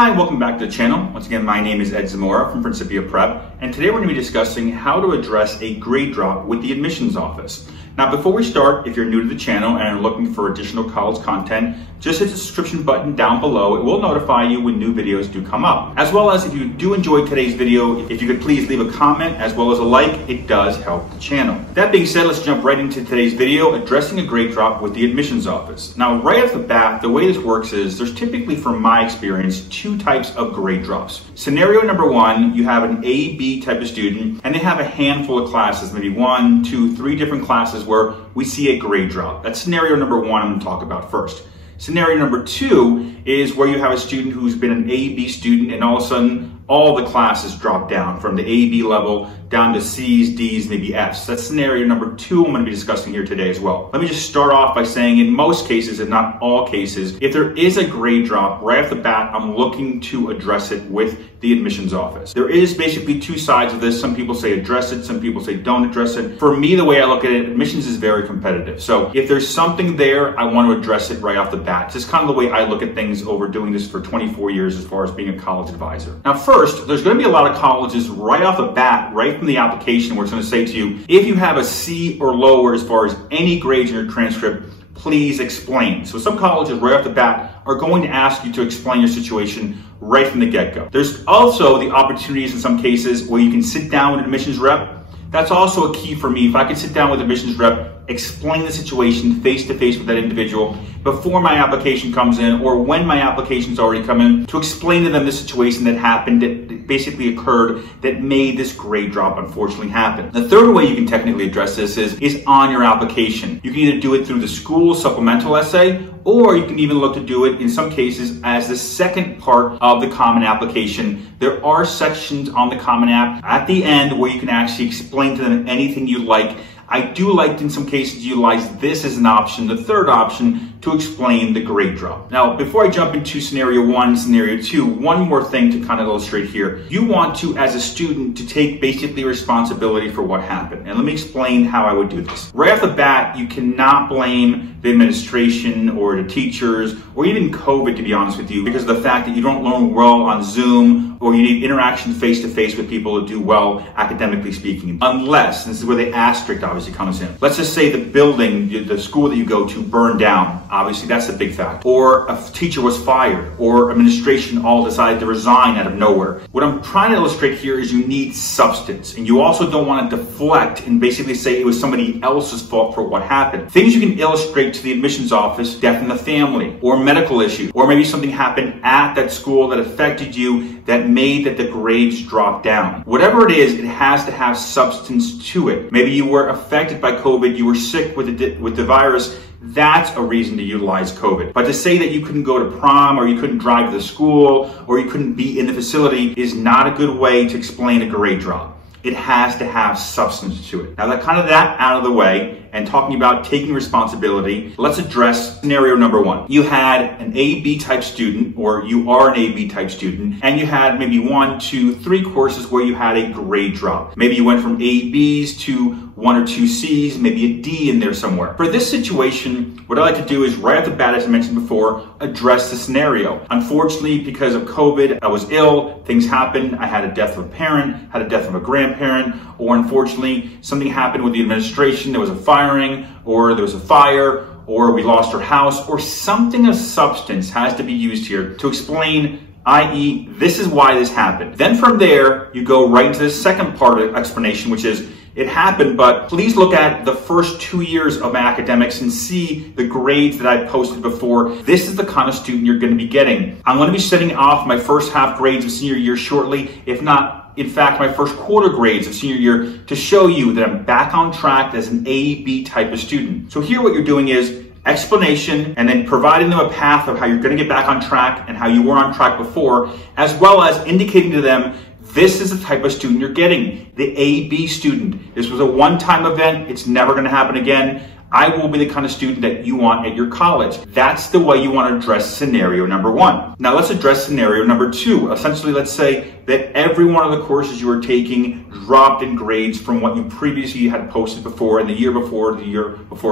Hi, welcome back to the channel. Once again, my name is Ed Zamora from Principia Prep, and today we're going to be discussing how to address a grade drop with the admissions office. Now, before we start, if you're new to the channel and are looking for additional college content, just hit the subscription button down below. It will notify you when new videos do come up. As well as if you do enjoy today's video, if you could please leave a comment as well as a like, it does help the channel. That being said, let's jump right into today's video, addressing a grade drop with the admissions office. Now, right off the bat, the way this works is there's typically, from my experience, two types of grade drops. Scenario number one, you have an A-B type of student, and they have a handful of classes, maybe 1, 2, 3 different classes where we see a grade drop. That's scenario number one I'm going to talk about first. Scenario number two is where you have a student who's been an A-B student and all of a sudden all the classes drop down from the A-B level down to C's, D's, maybe F's. That's scenario number two I'm going to be discussing here today as well. Let me just start off by saying in most cases, if not all cases, if there is a grade drop right off the bat, I'm looking to address it with the admissions office. There is basically two sides of this. Some people say address it, some people say don't address it. For me, the way I look at it, admissions is very competitive. So if there's something there, I want to address it right off the bat. It's just kind of the way I look at things over doing this for 24 years as far as being a college advisor. Now first, there's going to be a lot of colleges right off the bat, right from the application, where it's going to say to you, if you have a C or lower as far as any grades in your transcript, please explain. So some colleges right off the bat are going to ask you to explain your situation right from the get-go. There's also the opportunities in some cases where you can sit down with an admissions rep. That's also a key for me. If I can sit down with an admissions rep, explain the situation face-to-face with that individual before my application comes in or when my application's already come in, to explain to them the situation that happened, that basically occurred, that made this grade drop unfortunately happen. The third way you can technically address this is on your application. You can either do it through the school supplemental essay, or you can even look to do it in some cases as the second part of the Common Application. There are sections on the Common App at the end where you can actually explain to them anything you like. I do like to, in some cases, utilize this as an option, the third option, to explain the grade drop. Now, before I jump into scenario one, scenario two, one more thing to kind of illustrate here. You want to, as a student, to take basically responsibility for what happened. And let me explain how I would do this. Right off the bat, you cannot blame the administration or the teachers or even COVID, to be honest with you, because of the fact that you don't learn well on Zoom or you need interaction face-to-face with people to do well, academically speaking. Unless, and this is where the asterisk obviously comes in. Let's just say the building, the school that you go to burned down. Obviously, that's a big fact. Or a teacher was fired, or administration all decided to resign out of nowhere. What I'm trying to illustrate here is you need substance, and you also don't want to deflect and basically say it was somebody else's fault for what happened. Things you can illustrate to the admissions office: death in the family, or medical issue, or maybe something happened at that school that affected you that made that the grades drop down. Whatever it is, it has to have substance to it. Maybe you were affected by COVID, you were sick with the virus. That's a reason to utilize COVID. But to say that you couldn't go to prom, or you couldn't drive to the school, or you couldn't be in the facility is not a good way to explain a grade drop. It has to have substance to it. Now that out of the way, and talking about taking responsibility, let's address scenario number one. You had an A-B type student, or you are an A-B type student, and you had maybe 1, 2, 3 courses where you had a grade drop. Maybe you went from A-Bs to 1 or 2 C's, maybe a D in there somewhere. For this situation, what I like to do is right at the bat, as I mentioned before, address the scenario. Unfortunately, because of COVID, I was ill, things happened, I had a death of a parent, had a death of a grandparent, or unfortunately, something happened with the administration, there was a firing, or there was a fire, or we lost our house, or something of substance has to be used here to explain, i.e., this is why this happened. Then from there, you go right into the second part of the explanation, which is, it happened, but please look at the first 2 years of my academics and see the grades that I posted before. This is the kind of student you're going to be getting. I'm going to be setting off my first half grades of senior year shortly, if not, in fact, my first quarter grades of senior year, to show you that I'm back on track as an A-B type of student. So here what you're doing is explanation, and then providing them a path of how you're going to get back on track and how you were on track before, as well as indicating to them, this is the type of student you're getting, the A-B student. This was a one-time event. It's never going to happen again. I will be the kind of student that you want at your college. That's the way you want to address scenario number one. Now let's address scenario number two. Essentially, let's say that every one of the courses you were taking dropped in grades from what you previously had posted before, and the year before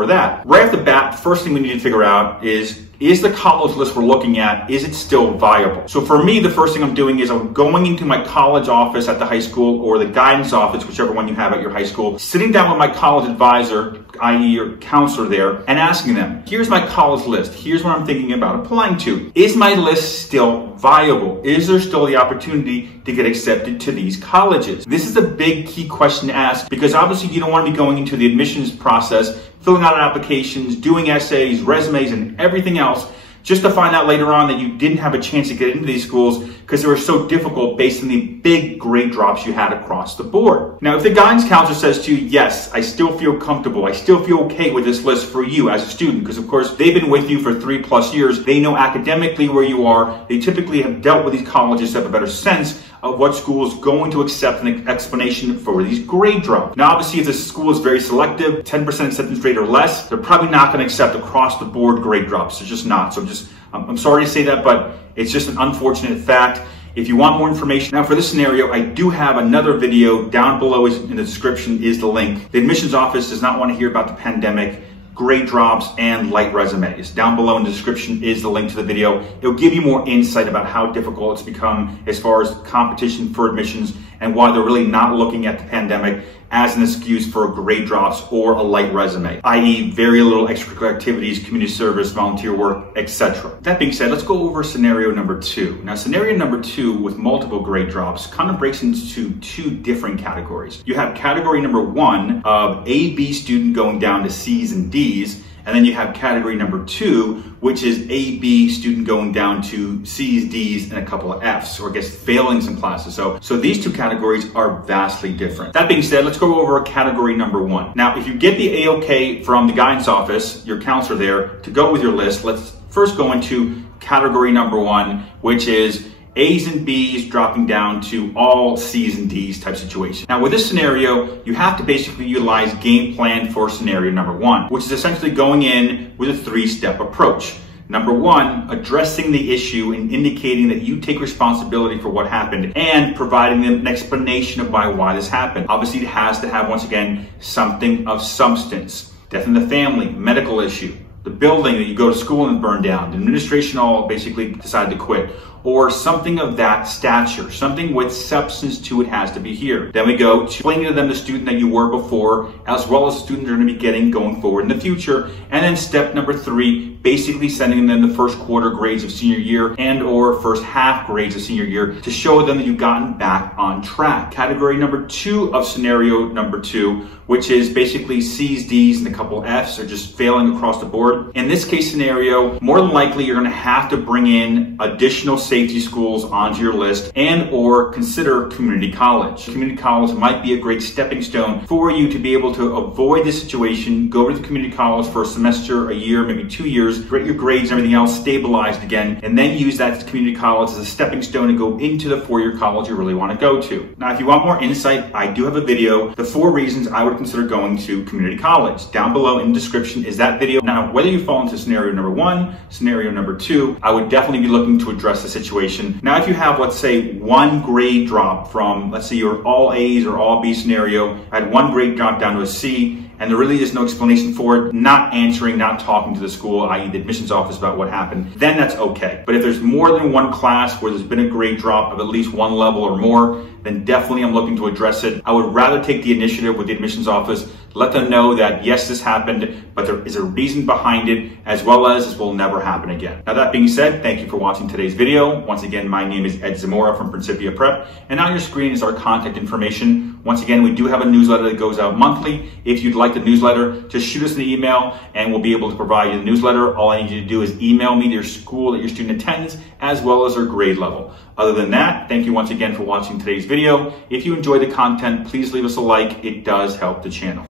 that. Right off the bat, the first thing we need to figure out is the college list we're looking at, is it still viable? So for me, the first thing I'm doing is I'm going into my college office at the high school, or the guidance office, whichever one you have at your high school, sitting down with my college advisor, i.e. your counselor there, and asking them, here's my college list. Here's what I'm thinking about applying to. Is my list still viable? Is there still the opportunity to get accepted to these colleges? This is a big key question to ask, because obviously you don't want to be going into the admissions process, filling out applications, doing essays, resumes, and everything else, just to find out later on that you didn't have a chance to get into these schools because they were so difficult based on the big grade drops you had across the board. Now, if the guidance counselor says to you, yes, I still feel comfortable, I still feel okay with this list for you as a student, because of course they've been with you for 3+ years, they know academically where you are, they typically have dealt with these colleges, have a better sense of what school is going to accept an explanation for these grade drops. Now, obviously, if the school is very selective, 10% acceptance rate or less, they're probably not going to accept across the board grade drops. They're just not. So I'm sorry to say that, but it's just an unfortunate fact. If you want more information, now for this scenario, I do have another video down below in the description is the link. The admissions office does not want to hear about the pandemic, grade drops, and Lite resumes. Down below in the description is the link to the video. It'll give you more insight about how difficult it's become as far as competition for admissions and why they're really not looking at the pandemic as an excuse for grade drops or a Lite resume, i.e. very little extracurricular activities, community service, volunteer work, etc. That being said, let's go over scenario number two. Now, scenario number two with multiple grade drops kind of breaks into two different categories. You have category number one of A, B student going down to C's and D's, and then you have category number two, which is A, B student going down to C's, D's, and a couple of F's, or I guess failing some classes. So these two categories are vastly different. That being said, let's go over category number one. Now, if you get the A-OK from the guidance office, your counselor there, to go with your list, let's first go into category number one, which is A's and B's dropping down to all C's and D's type situation. Now with this scenario, you have to basically utilize game plan for scenario number one, which is essentially going in with a 3-step approach. Number one, addressing the issue and indicating that you take responsibility for what happened and providing them an explanation of why this happened. Obviously, it has to have, once again, something of substance. Death in the family, medical issue, the building that you go to school and burn down, the administration all basically decided to quit, or something of that stature, something with substance to it has to be here. Then we go to explaining to them the student that you were before, as well as the student they're going to be getting going forward in the future. And then step number three, basically sending them the first quarter grades of senior year and or first half grades of senior year to show them that you've gotten back on track. Category number two of scenario number two, which is basically C's, D's, and a couple F's, are just failing across the board. In this case scenario, more than likely you're going to have to bring in additional safety schools onto your list and or consider community college. Community college might be a great stepping stone for you to be able to avoid this situation, go to the community college for a semester, a year, maybe 2 years, get your grades and everything else stabilized again, and then use that community college as a stepping stone to go into the four-year college you really want to go to. Now, if you want more insight, I do have a video, the 4 reasons I would consider going to community college. Down below in the description is that video. Now, whether you fall into scenario number one, scenario number two, I would definitely be looking to address the situation. Now, if you have, let's say, 1 grade drop from, let's say you're all A's or all B scenario, I had 1 grade drop down to a C, and there really is no explanation for it, not answering, not talking to the school, i.e. the admissions office about what happened, then that's okay. But if there's more than 1 class where there's been a grade drop of at least 1 level or more, then definitely I'm looking to address it. I would rather take the initiative with the admissions office, let them know that yes, this happened, but there is a reason behind it, as well as this will never happen again. Now that being said, thank you for watching today's video. Once again, my name is Ed Zamora from Principia Prep, and on your screen is our contact information. Once again, we do have a newsletter that goes out monthly. If you'd like the newsletter, just shoot us an email and we'll be able to provide you the newsletter. All I need you to do is email me your school that your student attends, as well as their grade level. Other than that, thank you once again for watching today's video. If you enjoy the content, please leave us a like. It does help the channel.